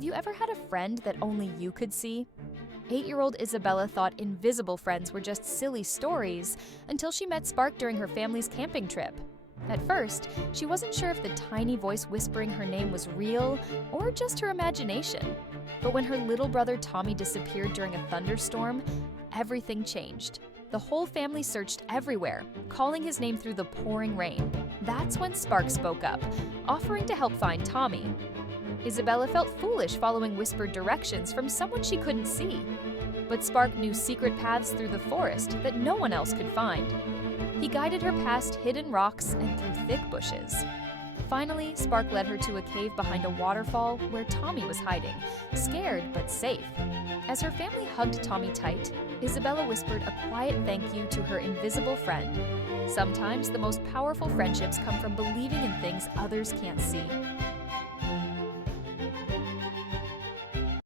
Have you ever had a friend that only you could see? 8-year-old Isabella thought invisible friends were just silly stories until she met Spark during her family's camping trip. At first, she wasn't sure if the tiny voice whispering her name was real or just her imagination. But when her little brother Tommy disappeared during a thunderstorm, everything changed. The whole family searched everywhere, calling his name through the pouring rain. That's when Spark spoke up, offering to help find Tommy. Isabella felt foolish following whispered directions from someone she couldn't see. But Spark knew secret paths through the forest that no one else could find. He guided her past hidden rocks and through thick bushes. Finally, Spark led her to a cave behind a waterfall where Tommy was hiding, scared but safe. As her family hugged Tommy tight, Isabella whispered a quiet thank you to her invisible friend. Sometimes the most powerful friendships come from believing in things others can't see.